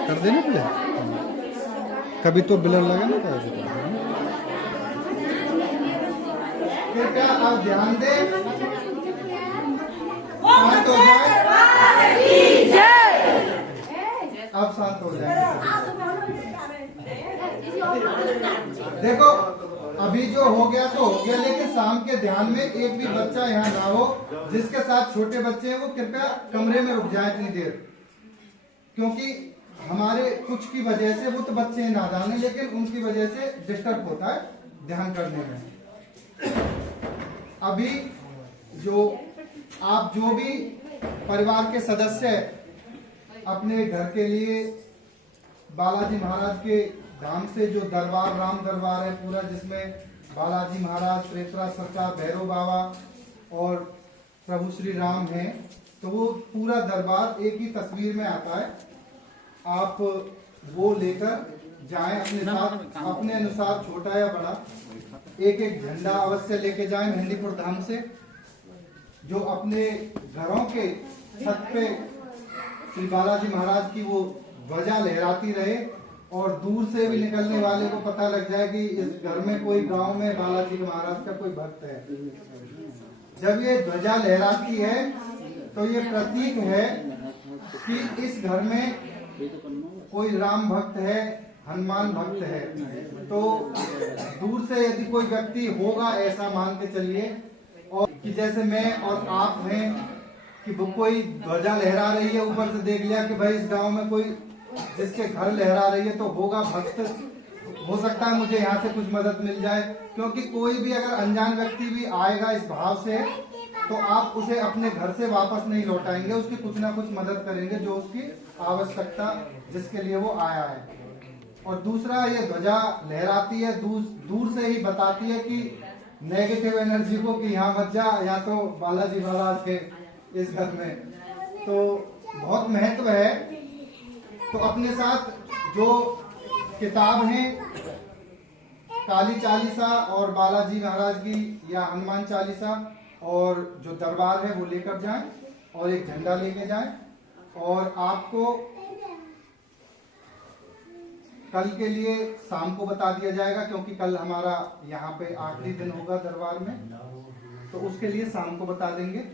कर देना प्ले। कभी तो ब्लर लगे ना क्या? कृपया आप ध्यान दें, शांत हो जाए। आप शांत हो जाए। देखो अभी जो हो गया तो हो गया, लेकिन शाम के ध्यान में एक भी बच्चा यहाँ ना हो जिसके साथ छोटे बच्चे हैं, वो कृपया कमरे में रुक जाए इतनी देर, क्योंकि हमारे कुछ की वजह से, वो तो बच्चे नादान है लेकिन उनकी वजह से डिस्टर्ब होता है ध्यान करने में। अभी आप जो भी परिवार के सदस्य अपने घर के लिए बालाजी महाराज के धाम से जो दरबार, राम दरबार है पूरा, जिसमें बालाजी महाराज, त्रेतरा सरकार, भैरव बाबा और प्रभु श्री राम हैं, तो वो पूरा दरबार एक ही तस्वीर में आता है। आप वो लेकर जाएं अपने साथ, अपने अनुसार छोटा या बड़ा। एक एक झंडा अवश्य लेके जाएं मेहंदीपुर धाम से, जो अपने घरों के छत पे श्री बालाजी महाराज की वो ध्वजा लहराती रहे और दूर से भी निकलने वाले को पता लग जाए कि इस घर में कोई, गांव में बालाजी महाराज का कोई भक्त है। जब ये ध्वजा लहराती है तो ये प्रतीक है कि इस घर में कोई राम भक्त है, हनुमान भक्त है। तो दूर से यदि कोई व्यक्ति होगा, ऐसा मान के चलिए, और कि जैसे मैं और आप हैं कि वो कोई ध्वजा लहरा रही है, ऊपर से देख लिया कि भाई इस गांव में कोई जिसके घर लहरा रही है तो होगा भक्त, हो सकता है मुझे यहाँ से कुछ मदद मिल जाए। क्योंकि कोई भी अगर अनजान व्यक्ति भी आएगा इस भाव से, तो आप उसे अपने घर से वापस नहीं लौटाएंगे, उसकी कुछ ना कुछ मदद करेंगे जो उसकी आवश्यकता, जिसके लिए वो आया है। और दूसरा, ये ध्वजा लहराती है, दूर से ही बताती है कि नेगेटिव एनर्जी को कि यहाँ मत जा, या तो बालाजी महाराज के इस घर में। तो बहुत महत्व है। तो अपने साथ जो किताब है, काली चालीसा और बालाजी महाराज की या हनुमान चालीसा, और जो दरबार है वो लेकर जाएं और एक झंडा लेके जाएं। और आपको कल के लिए शाम को बता दिया जाएगा, क्योंकि कल हमारा यहाँ पे आखिरी दिन होगा दरबार में, तो उसके लिए शाम को बता देंगे।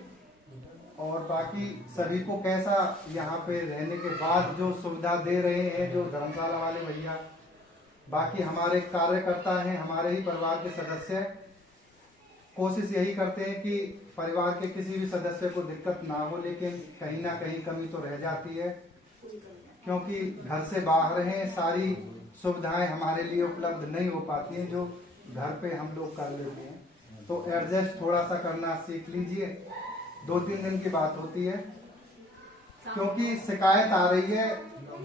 और बाकी सभी को कैसा यहाँ पे रहने के बाद जो सुविधा दे रहे हैं जो धर्मशाला वाले भैया, बाकी हमारे कार्यकर्ता हैं, हमारे ही परिवार के सदस्य, कोशिश यही करते हैं कि परिवार के किसी भी सदस्य को दिक्कत ना हो, लेकिन कहीं ना कहीं कमी तो रह जाती है, क्योंकि घर से बाहर हैं, सारी सुविधाएं हमारे लिए उपलब्ध नहीं हो पाती हैं जो घर पे हम लोग कर लेते हैं। तो एडजस्ट थोड़ा सा करना सीख लीजिए, 2-3 दिन की बात होती है। क्योंकि शिकायत आ रही है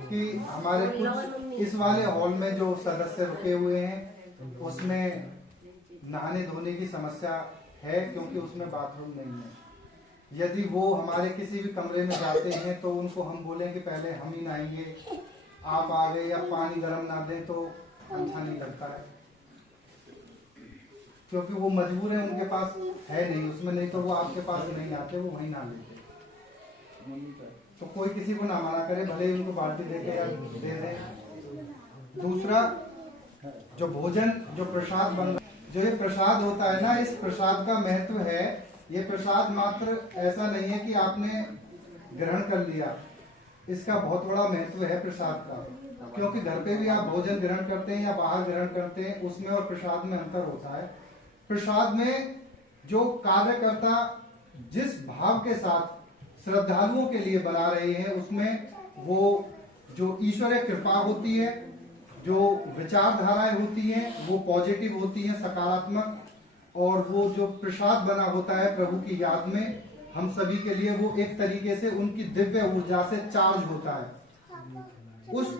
कि हमारे कुछ इस वाले हॉल में जो सदस्य रुके हुए हैं उसमें नहाने धोने की समस्या है, क्योंकि उसमें बाथरूम नहीं है। यदि वो हमारे किसी भी कमरे में जाते हैं तो उनको हम बोलें कि पहले हम ही नहाएंगे, आप आ गए, या पानी गर्म ना दें तो अच्छा नहीं लगता है, क्योंकि वो मजबूर है, उनके पास है नहीं उसमें, नहीं तो वो आपके पास नहीं आते, वो वहीं नहा लेते। तो कोई किसी को ना मना करे, भले ही उनको बाल्टी देके या दे दे। दूसरा, जो भोजन, जो प्रसाद बन, जो ये प्रसाद होता है ना, इस प्रसाद का महत्व है। ये प्रसाद मात्र ऐसा नहीं है कि आपने ग्रहण कर लिया, इसका बहुत बड़ा महत्व है प्रसाद का। क्योंकि घर पे भी आप भोजन ग्रहण करते हैं या बाहर ग्रहण करते हैं, उसमें और प्रसाद में अंतर होता है। प्रसाद में जो कार्यकर्ता जिस भाव के साथ श्रद्धालुओं के लिए बना रहे हैं, उसमें वो जो ईश्वरीय कृपा होती है, जो विचारधाराएं होती हैं वो पॉजिटिव होती हैं, सकारात्मक, और वो जो प्रसाद बना होता है प्रभु की याद में हम सभी के लिए, वो एक तरीके से उनकी दिव्य ऊर्जा से चार्ज होता है। उस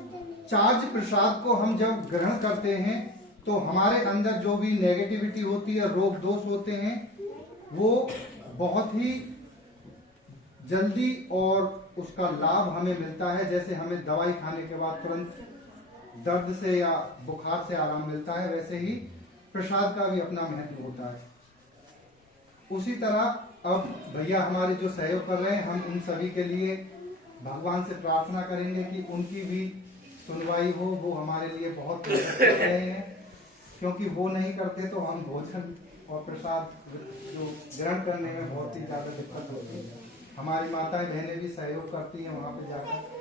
चार्ज प्रसाद को हम जब ग्रहण करते हैं तो हमारे अंदर जो भी नेगेटिविटी होती है, रोग दोष होते हैं, वो बहुत ही जल्दी और उसका लाभ हमें मिलता है। जैसे हमें दवाई खाने के बाद तुरंत दर्द से या बुखार से आराम मिलता है, वैसे ही प्रसाद का भी अपना महत्व होता है। उसी तरह अब भैया हमारे जो सहयोग कर रहे हैं, हम उन सभी के लिए भगवान से प्रार्थना करेंगे कि उनकी भी सुनवाई हो, वो हमारे लिए बहुत मेहनत कर रहे हैं, क्योंकि वो नहीं करते तो हम भोजन और प्रसाद जो ग्रहण करने में बहुत ही ज़्यादा दिक्कत होती है। हमारी माताएं बहनें भी सहयोग करती हैं वहाँ पे जाकर।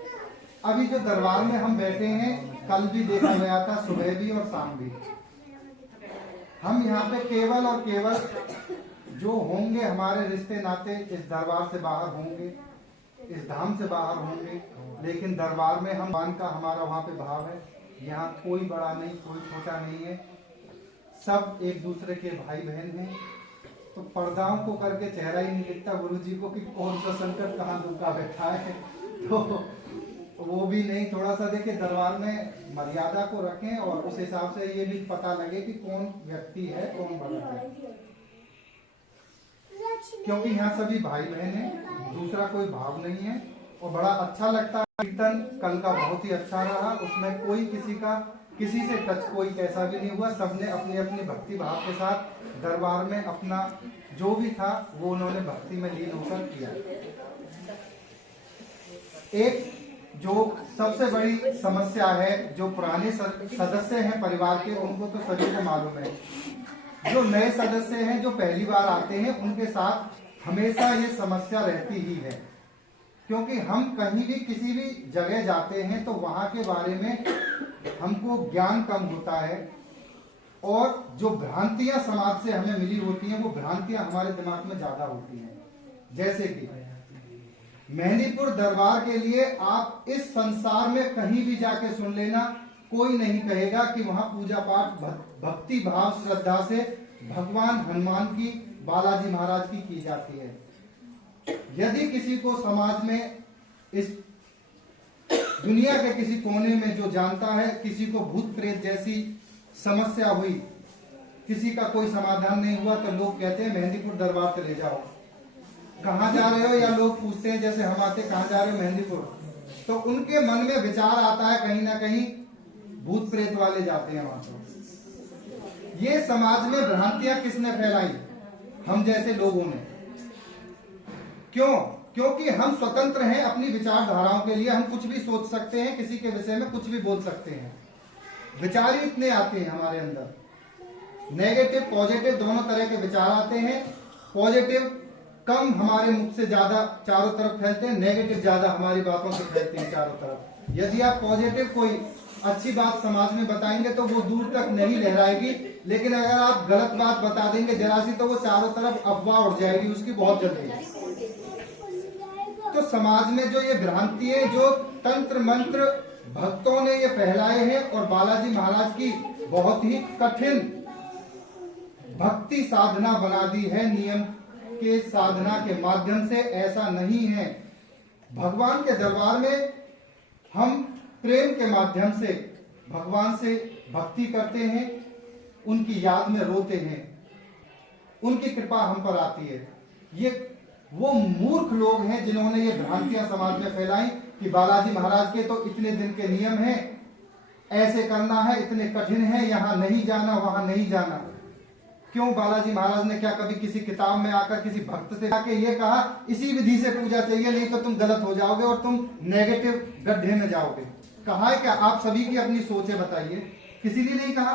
अभी जो दरबार में हम बैठे हैं, कल भी देखा गया था, सुबह भी और शाम भी। हम यहाँ पे केवल और केवल जो होंगे हमारे रिश्ते नाते इस दरबार से बाहर होंगे, इस धाम से बाहर होंगे, लेकिन दरबार में हम मान का हमारा वहाँ पे भाव है। यहाँ कोई बड़ा नहीं, कोई छोटा नहीं है, सब एक दूसरे के भाई बहन हैं। तो पर्दाओं को करके चेहरा ही नहीं दिखता गुरु जी को कि कौन सा संकट कहाँ दुखा बैठा है। तो वो भी नहीं, थोड़ा सा देखिए दरबार में मर्यादा को रखें और उस हिसाब से ये भी पता लगे कि कौन व्यक्ति है, कौन भगत है, क्योंकि यहाँ सभी भाई बहन हैं, दूसरा कोई भाव नहीं है। और बड़ा अच्छा लगता है। कीर्तन कल का बहुत ही अच्छा रहा, उसमें कोई किसी से टच कोई कैसा भी नहीं हुआ। सबने अपनी अपनी भक्ति भाव के साथ दरबार में अपना जो भी था वो उन्होंने भक्ति में लीन होकर किया। एक जो सबसे बड़ी समस्या है, जो पुराने सदस्य हैं परिवार के, उनको तो सभी को मालूम है। जो नए सदस्य हैं, जो पहली बार आते हैं, उनके साथ हमेशा ये समस्या रहती ही है, क्योंकि हम कहीं भी किसी भी जगह जाते हैं तो वहां के बारे में हमको ज्ञान कम होता है, और जो भ्रांतियां समाज से हमें मिली होती हैं वो भ्रांतियां हमारे दिमाग में ज्यादा होती हैं। जैसे कि मेहंदीपुर दरबार के लिए आप इस संसार में कहीं भी जाके सुन लेना, कोई नहीं कहेगा कि वहां पूजा पाठ भक्ति भाव श्रद्धा से भगवान हनुमान की, बालाजी महाराज की जाती है। यदि किसी को समाज में इस दुनिया के किसी कोने में जो जानता है, किसी को भूत प्रेत जैसी समस्या हुई, किसी का कोई समाधान नहीं हुआ, तो लोग कहते हैं मेहंदीपुर दरबार चले जाओ। कहाँ जा रहे हो, या लोग पूछते हैं जैसे हम आते, कहाँ जा रहे हो, मेहंदीपुर, तो उनके मन में विचार आता है कहीं ना कहीं भूत प्रेत वाले जाते हैं वहां पर। ये समाज में भ्रांतियां किसने फैलाई? हम जैसे लोगों ने। क्यों? क्योंकि हम स्वतंत्र हैं अपनी विचारधाराओं के लिए, हम कुछ भी सोच सकते हैं, किसी के विषय में कुछ भी बोल सकते हैं। विचार ही इतने आते हैं हमारे अंदर, नेगेटिव पॉजिटिव दोनों तरह के विचार आते हैं। पॉजिटिव कम हमारे मुख से ज्यादा चारों तरफ फैलते हैं, नेगेटिव ज्यादा हमारी बातों से फैलते हैं चारों तरफ। यदि आप पॉजिटिव कोई अच्छी बात समाज में बताएंगे तो वो दूर तक नहीं लहराएगी, लेकिन अगर आप गलत बात बता देंगे जरा सी, तो वो चारों तरफ अफवाह उड़ जाएगी उसकी बहुत जल्दी। तो समाज में जो ये भ्रांति है, जो तंत्र मंत्र भक्तों ने ये फैलाए हैं, और बालाजी महाराज की बहुत ही कठिन भक्ति साधना बना दी है नियम के साधना के माध्यम से, ऐसा नहीं है। भगवान के दरबार में हम प्रेम के माध्यम से भगवान से भक्ति करते हैं, उनकी याद में रोते हैं, उनकी कृपा हम पर आती है। ये वो मूर्ख लोग हैं जिन्होंने ये भ्रांतियां समाज में फैलाई कि बालाजी महाराज के तो इतने दिन के नियम हैं, ऐसे करना है, इतने कठिन है, यहाँ नहीं जाना, वहां नहीं जाना। क्यों? बालाजी महाराज ने क्या कभी किसी किताब में आकर किसी भक्त से आके ये कहा इसी विधि से पूजा चाहिए, नहीं तो तुम गलत हो जाओगे और तुम नेगेटिव गड्ढे में जाओगे? कहा है क्या? आप सभी की अपनी सोच है, बताइए। किसी ने नहीं कहा।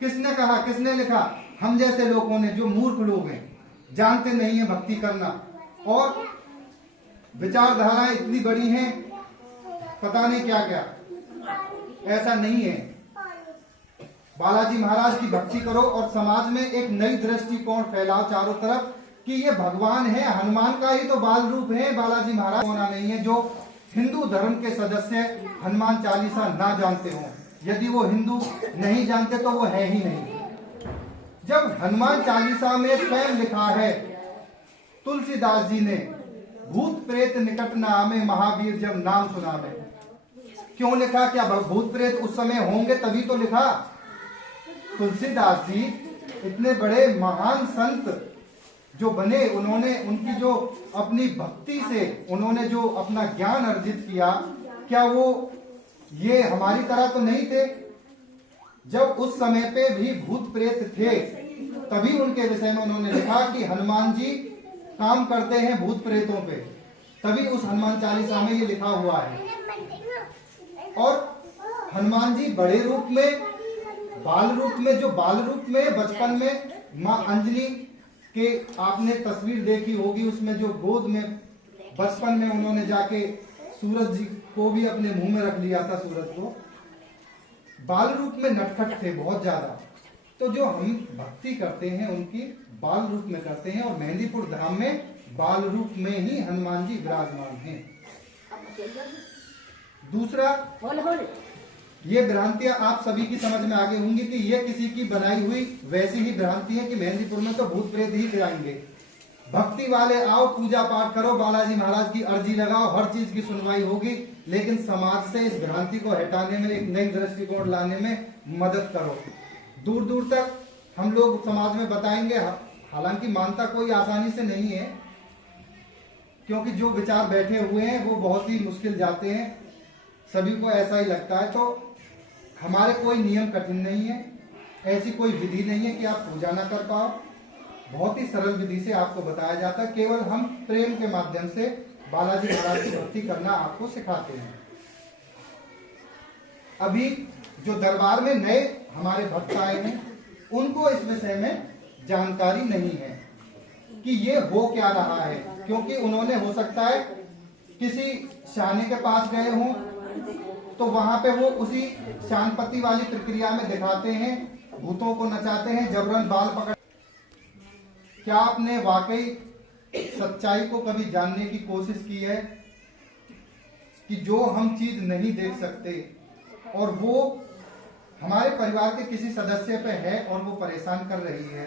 किसने कहा? किसने लिखा? हम जैसे लोगों ने, जो मूर्ख लोग हैं, जानते नहीं है भक्ति करना, और विचारधाराएं इतनी बड़ी हैं, पता नहीं क्या क्या। ऐसा नहीं है। बालाजी महाराज की भक्ति करो और समाज में एक नई दृष्टिकोण फैलाओ चारों तरफ कि ये भगवान है, हनुमान का ही तो बाल रूप है बालाजी महाराज। होना नहीं है जो हिंदू धर्म के सदस्य हनुमान चालीसा ना जानते हो। यदि वो हिंदू नहीं जानते तो वो है ही नहीं। जब हनुमान चालीसा में स्वयं लिखा है, तुलसीदास जी ने, भूत प्रेत निकट न आमे, महावीर जब नाम सुनावे। क्यों लिखा? क्या भूत प्रेत उस समय होंगे तभी तो लिखा? तुलसीदास जी इतने बड़े महान संत जो बने, उन्होंने उनकी जो अपनी भक्ति से उन्होंने जो अपना ज्ञान अर्जित किया, क्या वो ये हमारी तरह तो नहीं थे? जब उस समय पे भी भूत प्रेत थे तभी उनके विषय में उन्होंने लिखा कि हनुमान जी काम करते हैं भूत प्रेतों पे, तभी उस हनुमान चालीसा में ये लिखा हुआ है। और हनुमान जी बड़े रूप में, बाल रूप में, जो बाल रूप में बचपन में माँ अंजलि के आपने तस्वीर देखी होगी, उसमें जो गोद में बचपन में उन्होंने जाके सूरज जी को भी अपने मुंह में रख लिया था, सूरज को। बाल रूप में नटखट थे बहुत ज्यादा। तो जो हम भक्ति करते हैं उनकी बाल रूप में करते हैं, और मेहंदीपुर धाम में बाल रूप में ही हनुमान जी विराजमान हैं। दूसरा, ये भ्रांतियां आप सभी की समझ में आ गई होंगी कि ये किसी की बनाई हुई वैसी ही भ्रांति है कि मेहंदीपुर में तो भूत प्रेत ही गिराएंगे। भक्ति वाले आओ, पूजा पाठ करो, बालाजी महाराज की अर्जी लगाओ, हर चीज की सुनवाई होगी, लेकिन समाज से इस भ्रांति को हटाने में, एक नई दृष्टिकोण लाने में मदद करो। दूर दूर तक हम लोग समाज में बताएंगे, हालांकि मानता कोई आसानी से नहीं है, क्योंकि जो विचार बैठे हुए हैं वो बहुत ही मुश्किल जाते हैं, सभी को ऐसा ही लगता है। तो हमारे कोई नियम कठिन नहीं है, ऐसी कोई विधि नहीं है कि आप पूजा ना कर पाओ। बहुत ही सरल विधि से आपको बताया जाता है, केवल हम प्रेम के माध्यम से बालाजी महाराज की भक्ति करना आपको सिखाते हैं। अभी जो दरबार में नए हमारे भक्त आए हैं, उनको इस विषय में जानकारी नहीं है कि ये हो क्या रहा है, क्योंकि उन्होंने हो सकता है किसी शाने के पास गए हों, तो वहां पे वो उसी शानपति वाली प्रक्रिया में दिखाते हैं, भूतों को नचाते हैं, जबरन बाल पकड़। क्या आपने वाकई सच्चाई को कभी जानने की कोशिश की है कि जो हम चीज नहीं देख सकते और वो हमारे परिवार के किसी सदस्य पे है और वो परेशान कर रही है,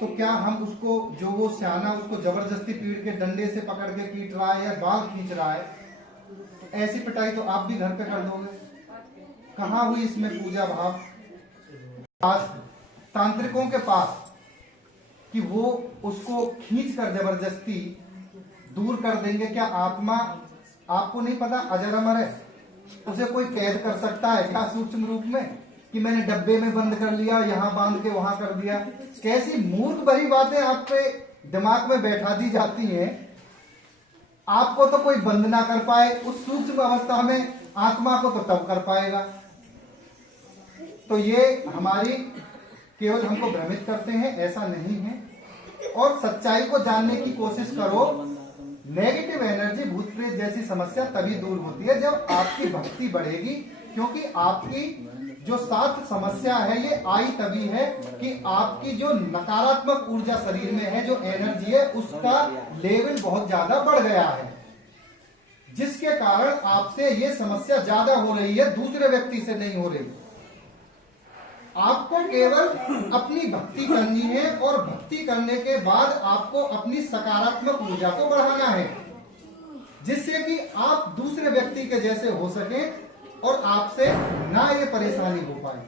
तो क्या हम उसको, जो वो सियाना उसको जबरदस्ती पीट के डंडे से पकड़ के पीट रहा है या बाल खींच रहा है, तो ऐसी पिटाई तो आप भी घर पे कर दोगे। कहाँ हुई इसमें पूजा भाव? आज तांत्रिकों के पास कि वो उसको खींच कर जबरदस्ती दूर कर देंगे। क्या आत्मा, आपको नहीं पता अजर अमर है, उसे कोई कैद कर सकता है क्या सूक्ष्म रूप में कि मैंने डब्बे में बंद कर लिया, यहाँ बांध के वहां कर दिया? कैसी मूर्ख भरी बातें आपके दिमाग में बैठा दी जाती हैं। आपको तो कोई बंद ना कर पाए, उस सूक्ष्म अवस्था में आत्मा को तो तब कर पाएगा। तो ये हमारी केवल हमको भ्रमित करते हैं, ऐसा नहीं है। और सच्चाई को जानने की कोशिश करो। नेगेटिव एनर्जी, भूत प्रेत जैसी समस्या तभी दूर होती है जब आपकी भक्ति बढ़ेगी, क्योंकि आपकी जो सात समस्या है ये आई तभी है कि आपकी जो नकारात्मक ऊर्जा शरीर में है, जो एनर्जी है, उसका लेवल बहुत ज्यादा बढ़ गया है, जिसके कारण आपसे ये समस्या ज्यादा हो रही है, दूसरे व्यक्ति से नहीं हो रही। आपको केवल अपनी भक्ति करनी है और भक्ति करने के बाद आपको अपनी सकारात्मक ऊर्जा को बढ़ाना है, जिससे कि आप दूसरे व्यक्ति के जैसे हो सके और आपसे ना ये परेशानी हो पाए।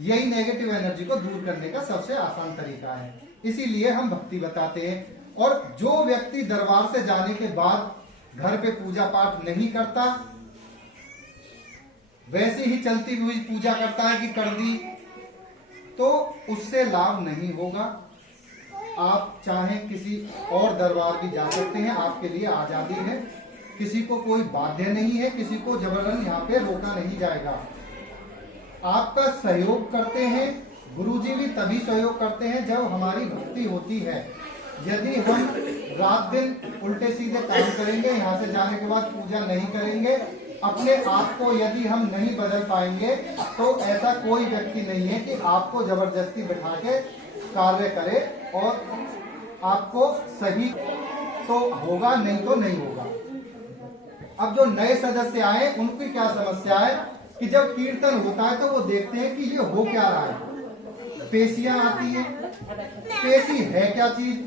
यही नेगेटिव एनर्जी को दूर करने का सबसे आसान तरीका है, इसीलिए हम भक्ति बताते हैं। और जो व्यक्ति दरबार से जाने के बाद घर पे पूजा पाठ नहीं करता, वैसे ही चलती हुई पूजा करता है कि कर दी, तो उससे लाभ नहीं होगा। आप चाहें किसी और दरबार भी जा सकते हैं, आपके लिए आजादी है, किसी को कोई बाध्य नहीं है, किसी को जबरन यहाँ पे रोका नहीं जाएगा। आपका सहयोग करते हैं, गुरुजी भी तभी सहयोग करते हैं जब हमारी भक्ति होती है। यदि हम रात दिन उल्टे सीधे काम करेंगे, यहाँ से जाने के बाद पूजा नहीं करेंगे, अपने आप को यदि हम नहीं बदल पाएंगे, तो ऐसा कोई व्यक्ति नहीं है कि आपको जबरदस्ती बिठा के कार्य करे और आपको सही तो होगा, नहीं तो नहीं होगा। अब जो नए सदस्य आए, उनकी क्या समस्या है कि जब कीर्तन होता है तो वो देखते हैं कि ये हो क्या रहा है, पेशियां आती है, पेशी है क्या चीज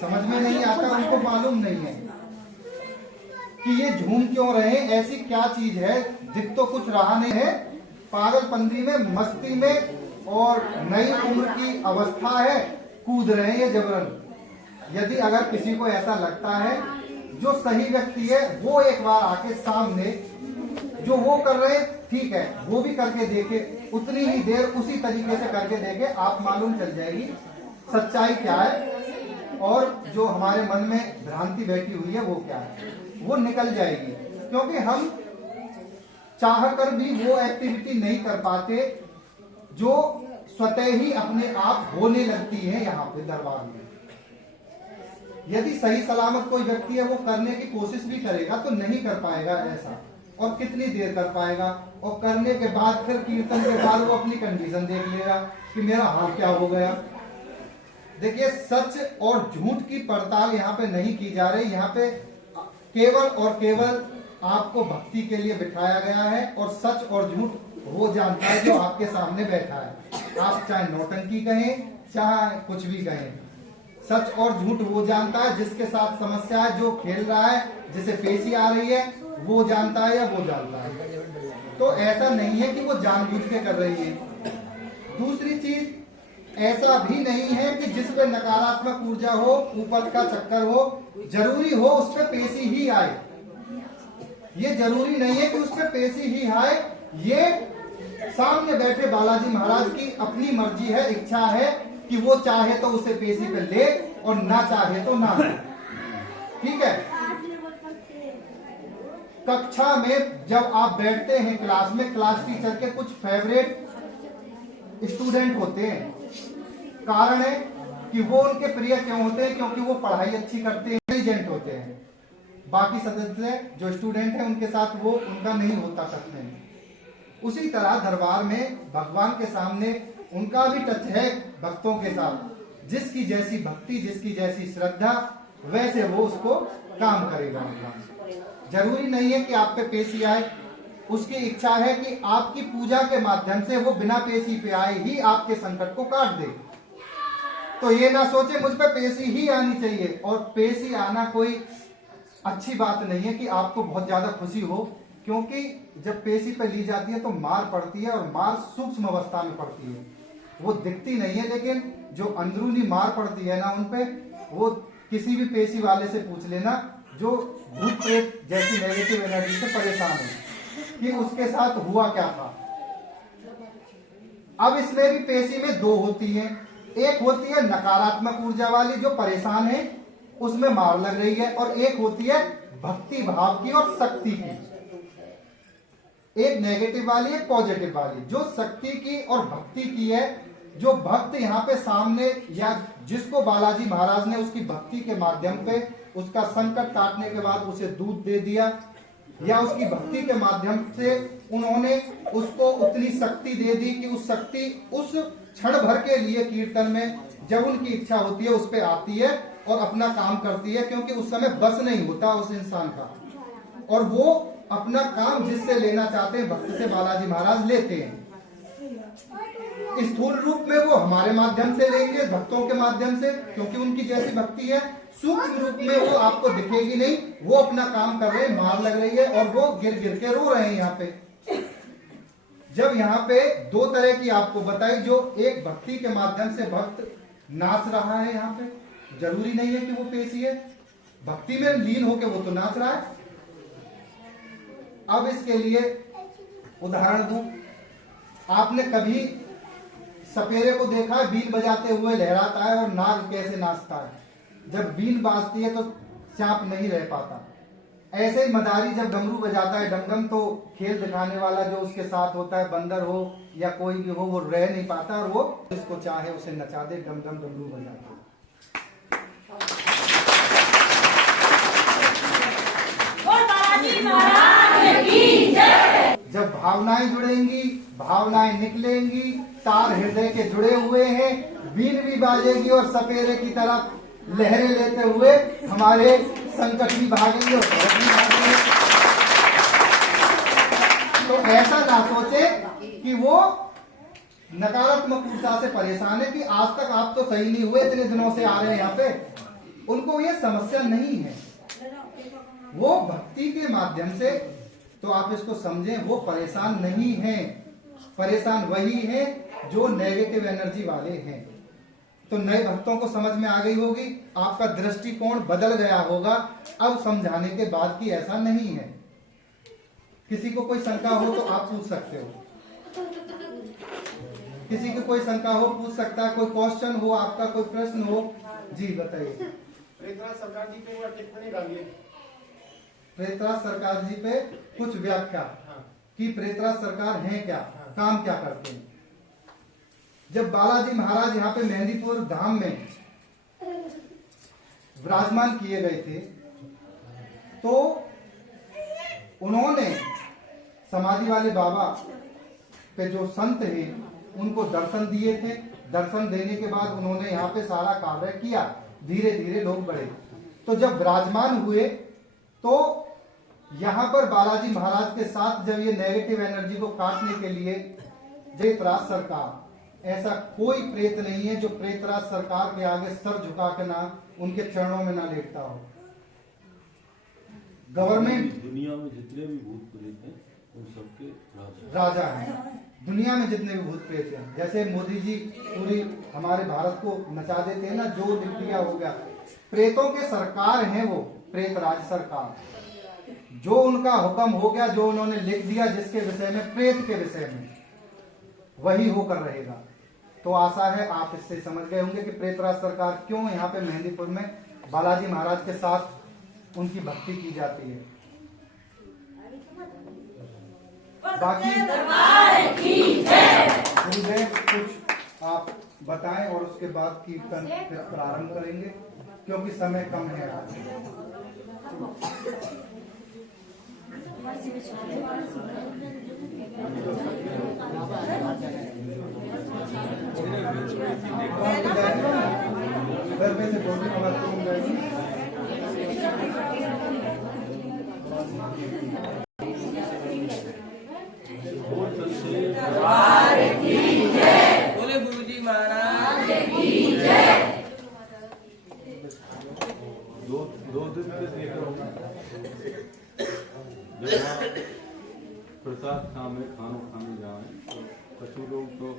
समझ में नहीं आता, उनको मालूम नहीं है कि ये झूम क्यों रहे, ऐसी क्या चीज है, दिख तो कुछ रहा नहीं है, पागलपंती में, मस्ती में और नई उम्र की अवस्था है, कूद रहे हैं ये जबरन। यदि अगर किसी को ऐसा लगता है, जो सही व्यक्ति है वो एक बार आके सामने जो वो कर रहे हैं ठीक है, वो भी करके देखे, उतनी ही देर उसी तरीके से करके देखे, आप मालूम चल जाएगी सच्चाई क्या है और जो हमारे मन में भ्रांति बैठी हुई है वो क्या है, वो निकल जाएगी। क्योंकि हम चाहकर भी वो एक्टिविटी नहीं कर पाते जो स्वतः ही अपने आप होने लगती है यहाँ पे दरबार में। यदि सही सलामत कोई व्यक्ति है वो करने की कोशिश भी करेगा तो नहीं कर पाएगा ऐसा, और कितनी देर कर पाएगा, और करने के बाद फिर कीर्तन के बाद वो अपनी कंडीशन देख लेगा कि मेरा हाल क्या हो गया। देखिए, सच और झूठ की पड़ताल यहाँ पे नहीं की जा रही, यहाँ पे केवल और केवल आपको भक्ति के लिए बिठाया गया है, और सच और झूठ वो जानता है जो आपके सामने बैठा है। आप चाहे नौटंकी कहें चाहे कुछ भी कहें, सच और झूठ वो जानता है। जिसके साथ समस्या है, जो खेल रहा है, जिसे पेशी आ रही है, वो जानता है या वो जानता है। तो ऐसा नहीं है कि वो जानबूझ के कर रही है। दूसरी चीज, ऐसा भी नहीं है कि जिस पे नकारात्मक ऊर्जा हो, ऊपर का चक्कर हो, जरूरी हो उस पे पेशी ही आए। ये जरूरी नहीं है कि उस पे पेशी ही आए। ये सामने बैठे बालाजी महाराज की अपनी मर्जी है, इच्छा है कि वो चाहे तो उसे पेशी पे ले और ना चाहे तो ना। ठीक है। कक्षा में जब आप बैठते हैं क्लास में, क्लास टीचर के कुछ फेवरेट स्टूडेंट होते हैं। कारण है कि वो उनके प्रिय क्यों होते हैं? क्योंकि वो पढ़ाई अच्छी करते हैं, इंटेलिजेंट होते हैं। बाकी सदस्य जो स्टूडेंट हैं उनके साथ वो उनका नहीं होता टच में। उसी तरह दरबार में भगवान के सामने उनका भी टच है भक्तों के साथ। जिसकी जैसी भक्ति, जिसकी जैसी श्रद्धा, वैसे वो उसको काम करेगा। जरूरी नहीं है कि आप पे पेशी आए। उसकी इच्छा है कि आपकी पूजा के माध्यम से वो बिना पेशी पे आए ही आपके संकट को काट दे। तो ये ना सोचे मुझ पे पेशी ही आनी चाहिए। और पेशी आना कोई अच्छी बात नहीं है कि आपको बहुत ज्यादा खुशी हो, क्योंकि जब पेशी पे ली जाती है तो मार पड़ती है, और मार सूक्ष्म अवस्था में पड़ती है, वो दिखती नहीं है। लेकिन जो अंदरूनी मार पड़ती है ना, उनपे वो किसी भी पेशी वाले से पूछ लेना जो भूत प्रेत जैसी नेगेटिव एनर्जी से परेशान है कि उसके साथ हुआ क्या था। अब इसमें भी पेशी में दो होती है। एक होती है नकारात्मक ऊर्जा वाली जो परेशान है, उसमें मार लग रही है, और एक होती है भक्ति भाव की और शक्ति की। एक नेगेटिव वाली, एक पॉजिटिव वाली। जो शक्ति की और भक्ति की है, जो भक्त यहाँ पे सामने, या जिसको बालाजी महाराज ने उसकी भक्ति के माध्यम पे उसका संकट काटने के बाद उसे दूध दे दिया, या उसकी भक्ति के माध्यम से उन्होंने उसको उतनी शक्ति दे दी कि उस शक्ति उस क्षण भर के लिए कीर्तन में जब उनकी इच्छा होती है उस पे आती है और अपना काम करती है, क्योंकि उस समय बस नहीं होता उस इंसान का, और वो अपना काम जिससे लेना चाहते हैं भक्त से बालाजी महाराज लेते हैं। स्थूल रूप में वो हमारे माध्यम से लेंगे, भक्तों के माध्यम से, क्योंकि उनकी जैसी भक्ति है। सूक्ष्म रूप में वो आपको दिखेगी नहीं, वो अपना काम कर रहे हैं, मार लग रही है और वो गिर गिर के रो रहे हैं यहाँ पे। जब यहाँ पे दो तरह की आपको बताई, जो एक भक्ति के माध्यम से भक्त नाच रहा है, यहाँ पे जरूरी नहीं है कि वो पेशी है, भक्ति में लीन होके वो तो नाच रहा है। अब इसके लिए उदाहरण दूं, आपने कभी सपेरे को देखा है बीन बजाते हुए लहराता है, और नाग कैसे नाचता है? जब बीन बाजती है तो सांप नहीं रह पाता। ऐसे ही मदारी जब डमरू बजाता है, डमडम, तो खेल दिखाने वाला जो उसके साथ होता है, बंदर हो या कोई भी हो, वो रह नहीं पाता, और वो जिसको चाहे उसे नचा दे, डमडम डमरू बजा के। जब भावनाएं जुड़ेंगी, भावनाएं निकलेंगी, तार हृदय के जुड़े हुए हैं, बीन भी बाजेगी और सपेरे की तरफ लहरें लेते हुए हमारे संकट भी भागेंगे और भरत भी भागेंगे। तो ऐसा ना सोचे कि वो नकारात्मक ऊर्जा से परेशान है कि आज तक आप तो सही नहीं हुए, इतने दिनों से आ रहे हैं यहाँ पे। उनको ये समस्या नहीं है, वो भक्ति के माध्यम से, तो आप इसको समझें, वो परेशान नहीं है। परेशान वही है जो नेगेटिव एनर्जी वाले हैं। तो नए भक्तों को समझ में आ गई होगी, आपका दृष्टिकोण बदल गया होगा अब समझाने के बाद कि ऐसा नहीं है। किसी को कोई शंका हो तो आप पूछ सकते हो, किसी को कोई शंका हो पूछ सकता है, कोई क्वेश्चन हो आपका, कोई प्रश्न हो, जी बताइए। सरकार जी पे वो टिप्पणी डालिए, प्रेतराज सरकार जी पे कुछ व्याख्या, कि प्रेतराज सरकार है क्या, काम क्या करते हैं। जब बालाजी महाराज यहाँ पे मेहंदीपुर धाम में विराजमान किए गए थे तो उन्होंने समाधि वाले बाबा के जो संत हैं उनको दर्शन दिए थे। दर्शन देने के बाद उन्होंने यहाँ पे सारा कार्य किया, धीरे धीरे लोग बढ़े। तो जब विराजमान हुए तो यहाँ पर बालाजी महाराज के साथ जब ये नेगेटिव एनर्जी को काटने के लिए प्रेतराज सरकार, ऐसा कोई प्रेत नहीं है जो प्रेतराज सरकार के आगे सर झुका के ना उनके चरणों में ना लेटता हो। गवर्नमेंट दुनिया में जितने भी भूत प्रेत हैं उन सबके राजा हैं। दुनिया में जितने भी भूत प्रेत हैं, जैसे मोदी जी पूरी हमारे भारत को नचा देते हैं ना, जो इंडिया हो गया, प्रेतों के सरकार हैं वो, प्रेतराज सरकार। जो उनका हुक्म हो गया, जो उन्होंने लिख दिया जिसके विषय में, प्रेत के विषय में, वही होकर रहेगा। तो आशा है आप इससे समझ गए होंगे कि प्रेतराज सरकार क्यों यहाँ पे मेहंदीपुर में बालाजी महाराज के साथ उनकी भक्ति की जाती है। बाकी गुरुदेव कुछ आप बताएं और उसके बाद कीर्तन फिर प्रारंभ करेंगे क्योंकि समय कम है आज। घर में से बोलने वाला तुम जाएगी। बोले गुरुजी महाराज की जय। दो दिन से देखा हूँ जब प्रसाद खाने जाए तो कुछ लोग तो